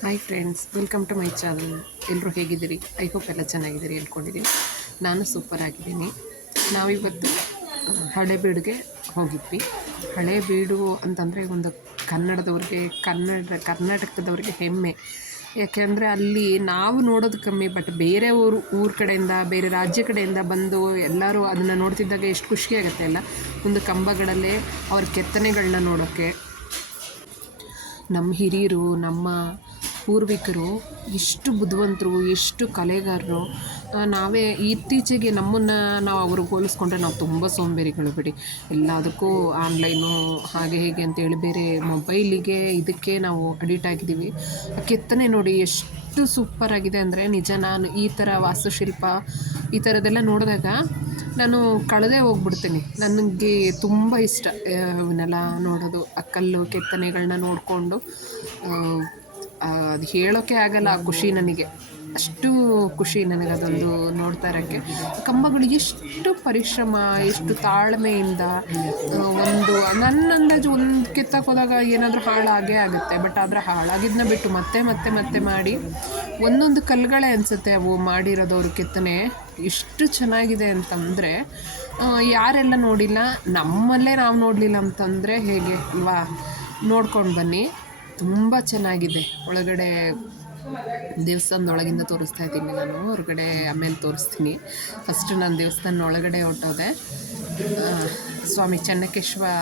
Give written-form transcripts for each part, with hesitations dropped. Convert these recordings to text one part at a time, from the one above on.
Hi friends, welcome to my channel. ಎಲ್ಲರೂ ಹೇಗಿದ್ದೀರಿ? I hope ಎಲ್ಲ ಚೆನ್ನಾಗಿದ್ದೀರಿ ಅಂದ್ಕೊಂಡಿದ್ದೀನಿ. ನಾನು ಸೂಪರ್ ಆಗಿದ್ದೀನಿ. ನಾವಿವತ್ತು ಹಳೇಬೀಡಿಗೆ ಹೋಗಿದ್ವಿ. ಹಳೇಬೀಡು ಅಂತಂದರೆ ಒಂದು ಕರ್ನಾಟಕದವ್ರಿಗೆ ಹೆಮ್ಮೆ. ಯಾಕೆಂದರೆ ಅಲ್ಲಿ ನಾವು ನೋಡೋದು ಕಮ್ಮಿ, ಬಟ್ ಬೇರೆ ಊರ ಕಡೆಯಿಂದ, ಬೇರೆ ರಾಜ್ಯ ಕಡೆಯಿಂದ ಬಂದು ಎಲ್ಲರೂ ಅದನ್ನು ನೋಡ್ತಿದ್ದಾಗ ಎಷ್ಟು ಖುಷಿಯಾಗುತ್ತೆ ಅಲ್ಲ. ಒಂದು ಕಂಬಗಳಲ್ಲೇ ಅವ್ರ ಕೆತ್ತನೆಗಳನ್ನ ನೋಡೋಕ್ಕೆ. ನಮ್ಮ ಹಿರಿಯರು, ನಮ್ಮ ಪೂರ್ವಿಕರು ಎಷ್ಟು ಬುದ್ಧಿವಂತರು, ಎಷ್ಟು ಕಲೆಗಾರರು. ನಾವೇ ಇತ್ತೀಚೆಗೆ ನಾವು ಅವ್ರಿಗೆ ಹೋಲಿಸ್ಕೊಂಡ್ರೆ ನಾವು ತುಂಬ ಸೋಂಬೇರಿಗಳು ಬಿಡಿ. ಎಲ್ಲದಕ್ಕೂ ಆನ್ಲೈನು ಹಾಗೆ ಹೀಗೆ ಅಂತೇಳಿ ಬೇರೆ ಮೊಬೈಲಿಗೆ ಇದಕ್ಕೆ ನಾವು ಅಡಿಟ್ ಆಗಿದ್ದೀವಿ. ಕೆತ್ತನೆ ನೋಡಿ ಎಷ್ಟು ಸೂಪರಾಗಿದೆ ಅಂದರೆ ನಿಜ. ನಾನು ಈ ಥರ ವಾಸ್ತುಶಿಲ್ಪ ಈ ಥರದ್ದೆಲ್ಲ ನೋಡಿದಾಗ ನಾನು ಕಳೆದೇ ಹೋಗ್ಬಿಡ್ತೀನಿ. ನನಗೆ ತುಂಬ ಇಷ್ಟ ಇವನ್ನೆಲ್ಲ ನೋಡೋದು, ಆ ಕಲ್ಲು ಕೆತ್ತನೆಗಳನ್ನ ನೋಡಿಕೊಂಡು. ಅದು ಹೇಳೋಕ್ಕೆ ಆಗಲ್ಲ ಆ ಖುಷಿ ನನಗೆ. ಅಷ್ಟು ಖುಷಿ ನನಗದೊಂದು ನೋಡ್ತಾ ಇರೋಕ್ಕೆ. ಕಂಬಗಳು ಎಷ್ಟು ಪರಿಶ್ರಮ, ಎಷ್ಟು ತಾಳ್ಮೆಯಿಂದ ನನ್ನ ಅಂದಾಜು ಒಂದು ಕೆತ್ತಕ್ಕೆ ಹೋದಾಗ ಏನಾದರೂ ಹಾಳಾಗೇ ಆಗುತ್ತೆ. ಬಟ್ ಆದರೆ ಹಾಳಾಗಿದ್ದನ್ನ ಬಿಟ್ಟು ಮತ್ತೆ ಮಾಡಿ ಒಂದೊಂದು ಕಲ್ಲುಗಳೇ ಅನಿಸುತ್ತೆ ಅವು ಮಾಡಿರೋದು. ಅವ್ರ ಕೆತ್ತನೆ ಎಷ್ಟು ಚೆನ್ನಾಗಿದೆ ಅಂತಂದರೆ ಯಾರೆಲ್ಲ ನೋಡಿಲ್ಲ, ನಮ್ಮಲ್ಲೇ ನಾವು ನೋಡಲಿಲ್ಲ ಅಂತಂದರೆ ಹೇಗೆ ಅಲ್ವಾ? ನೋಡ್ಕೊಂಡು ಬನ್ನಿ, ತುಂಬ ಚೆನ್ನಾಗಿದೆ. ಒಳಗಡೆ ದೇವಸ್ಥಾನದೊಳಗಿಂದ ತೋರಿಸ್ತಾ ಇದ್ದೀನಿ ನಾನು, ಹೊರಗಡೆ ಆಮೇಲೆ ತೋರಿಸ್ತೀನಿ. ಫಸ್ಟು ನಾನು ದೇವಸ್ಥಾನ ಒಳಗಡೆ ಹೊರಟೋದೆ. ಸ್ವಾಮಿ ಚೆನ್ನಕೇಶ್ವರ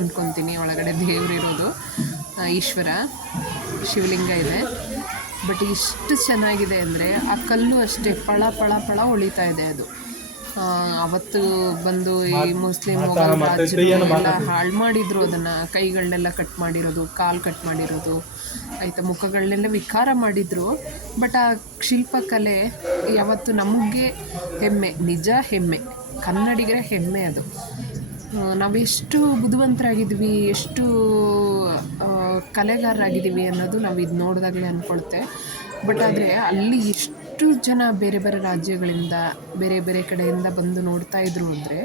ಅಂದ್ಕೊತೀನಿ ಒಳಗಡೆ ದೇವರಿರೋದು. ಈಶ್ವರ ಶಿವಲಿಂಗ ಇದೆ. ಬಟ್ ಎಷ್ಟು ಚೆನ್ನಾಗಿದೆ ಅಂದರೆ ಆ ಕಲ್ಲು ಅಷ್ಟೇ ಪಳ ಹೊಳಿತಾ ಇದೆ. ಅದು ಅವತ್ತು ಬಂದು ಈ ಮುಸ್ಲಿಂ ಮೊಘಲ್ ರಾಜರು ಎಲ್ಲ ಹಾಳು ಮಾಡಿದರು. ಅದನ್ನು ಕೈಗಳನ್ನೆಲ್ಲ ಕಟ್ ಮಾಡಿರೋದು, ಕಾಲು ಕಟ್ ಮಾಡಿರೋದು ಆಯಿತಾ, ಮುಖಗಳನ್ನೆಲ್ಲ ವಿಕಾರ ಮಾಡಿದರು. ಬಟ್ ಆ ಶಿಲ್ಪಕಲೆ ಯಾವತ್ತು ನಮಗೆ ಹೆಮ್ಮೆ, ನಿಜ ಹೆಮ್ಮೆ, ಕನ್ನಡಿಗರ ಹೆಮ್ಮೆ ಅದು. ನಾವೆಷ್ಟು ಬುದ್ಧಿವಂತರಾಗಿದ್ವಿ, ಎಷ್ಟು ಕಲೆಗಾರರಾಗಿದ್ದೀವಿ ಅನ್ನೋದು ನಾವು ಇದು ನೋಡಿದಾಗಲೇ ಅಂದ್ಕೊಳುತ್ತೆ. ಬಟ್ ಆದರೆ ಅಲ್ಲಿ ಎಷ್ಟು ಜನ ಬೇರೆ ಬೇರೆ ರಾಜ್ಯಗಳಿಂದ, ಬೇರೆ ಕಡೆಯಿಂದ ಬಂದು ನೋಡ್ತಾ ಇದ್ರು ಅಂದರೆ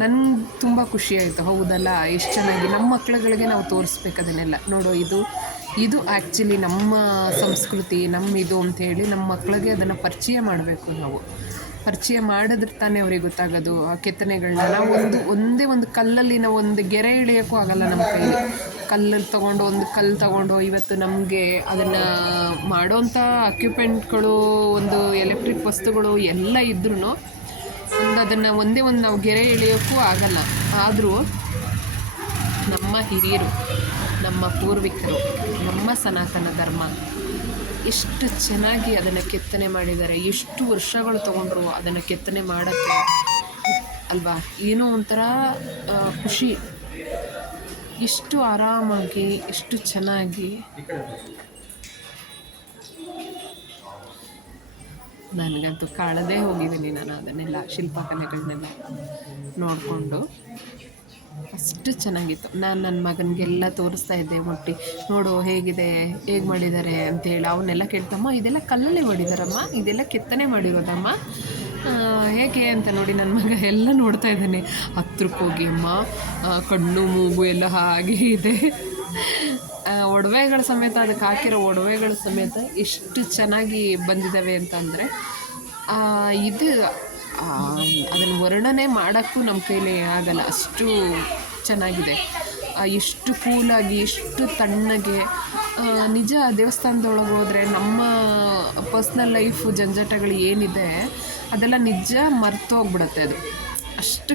ನನಗೆ ತುಂಬ ಖುಷಿಯಾಯಿತು. ಹೌದಲ್ಲ, ಎಷ್ಟು ಚೆನ್ನಾಗಿ ನಮ್ಮ ಮಕ್ಕಳುಗಳಿಗೆ ನಾವು ತೋರಿಸ್ಬೇಕು ಅದನ್ನೆಲ್ಲ. ನೋಡೋ, ಇದು ಆ್ಯಕ್ಚುಲಿ ನಮ್ಮ ಸಂಸ್ಕೃತಿ, ಇದು ಅಂಥೇಳಿ ನಮ್ಮ ಮಕ್ಕಳಿಗೆ ಅದನ್ನು ಪರಿಚಯ ಮಾಡಬೇಕು. ನಾವು ಪರಿಚಯ ಮಾಡಿದ್ರೆ ತಾನೇ ಅವ್ರಿಗೆ ಗೊತ್ತಾಗೋದು. ಆ ಕೆತ್ತನೆಗಳನ್ನ ನಾವು ಒಂದೇ ಒಂದು ಕಲ್ಲಲ್ಲಿ ನಾವು ಒಂದು ಗೆರೆ ಇಳಿಯೋಕ್ಕೂ ಆಗಲ್ಲ ನಮ್ಮ ಕೈಲಿ. ಒಂದು ಕಲ್ಲು ತೊಗೊಂಡು ಇವತ್ತು ನಮಗೆ ಅದನ್ನು ಮಾಡೋಂಥ ಅಕ್ಯುಪೆಂಟ್ಗಳು, ಒಂದು ಎಲೆಕ್ಟ್ರಿಕ್ ವಸ್ತುಗಳು ಎಲ್ಲ ಇದ್ರೂ ಅದನ್ನು ಒಂದೇ ಒಂದು ನಾವು ಗೆರೆ ಎಳೆಯೋಕ್ಕೂ ಆಗಲ್ಲ. ಆದರೂ ನಮ್ಮ ಹಿರಿಯರು, ನಮ್ಮ ಪೂರ್ವಿಕರು, ನಮ್ಮ ಸನಾತನ ಧರ್ಮ ಎಷ್ಟು ಚೆನ್ನಾಗಿ ಅದನ್ನು ಕೆತ್ತನೆ ಮಾಡಿದ್ದಾರೆ. ಎಷ್ಟು ವರ್ಷಗಳು ತೊಗೊಂಡ್ರು ಅದನ್ನು ಕೆತ್ತನೆ ಮಾಡೋಕ್ಕೆ ಅಲ್ವಾ? ಏನೋ ಒಂಥರ ಖುಷಿ. ಎಷ್ಟು ಆರಾಮಾಗಿ, ಎಷ್ಟು ಚೆನ್ನಾಗಿ. ನನಗಂತೂ ಕಾಣದೇ ಹೋಗಿದ್ದೀನಿ ನಾನು ಅದನ್ನೆಲ್ಲ, ಶಿಲ್ಪಕಲೆಗಳನ್ನೆಲ್ಲ ನೋಡಿಕೊಂಡು. ಅಷ್ಟು ಚೆನ್ನಾಗಿತ್ತು. ನಾನು ನನ್ನ ಮಗನಿಗೆಲ್ಲ ತೋರಿಸ್ತಾ ಇದ್ದೆ, ನೋಡು ಹೇಗಿದೆ, ಹೇಗೆ ಮಾಡಿದ್ದಾರೆ ಅಂತೇಳಿ. ಅವನ್ನೆಲ್ಲ ಕೇಳ್ತಮ್ಮ, ಇದೆಲ್ಲ ಕಲ್ಲಲ್ಲೇ ಮಾಡಿದಾರಮ್ಮ, ಇದೆಲ್ಲ ಕೆತ್ತನೆ ಮಾಡಿರೋದಮ್ಮ, ಹೇಗೆ ಅಂತ. ನೋಡಿ ನನ್ನ ಮಗ ಎಲ್ಲ ನೋಡ್ತಾ ಇದ್ದಾನೆ. ಹತ್ರಕ್ಕೆ ಹೋಗಿ, ಅಮ್ಮ ಕಣ್ಣು ಮೂಗು ಎಲ್ಲ ಹಾಗೆ ಇದೆ. ಒಡವೆಗಳ ಸಮೇತ, ಅದಕ್ಕೆ ಹಾಕಿರೋ ಒಡವೆಗಳ ಸಮೇತ ಎಷ್ಟು ಚೆನ್ನಾಗಿ ಬಂದಿದ್ದಾವೆ ಅಂತಂದರೆ ಅದನ್ನು ವರ್ಣನೆ ಮಾಡೋಕ್ಕೂ ನಮ್ಮ ಕೈಲಿ ಆಗಲ್ಲ. ಅಷ್ಟು ಚೆನ್ನಾಗಿದೆ. ಎಷ್ಟು ಕೂಲಾಗಿ, ಎಷ್ಟು ತಣ್ಣಗೆ. ನಿಜ, ದೇವಸ್ಥಾನದೊಳಗೆ ಹೋದರೆ ನಮ್ಮ ಪರ್ಸ್ನಲ್ ಲೈಫು ಜಂಜಾಟಗಳು ಏನಿದೆ ಅದೆಲ್ಲ ನಿಜ ಮರ್ತೋಗ್ಬಿಡತ್ತೆ. ಅದು ಅಷ್ಟು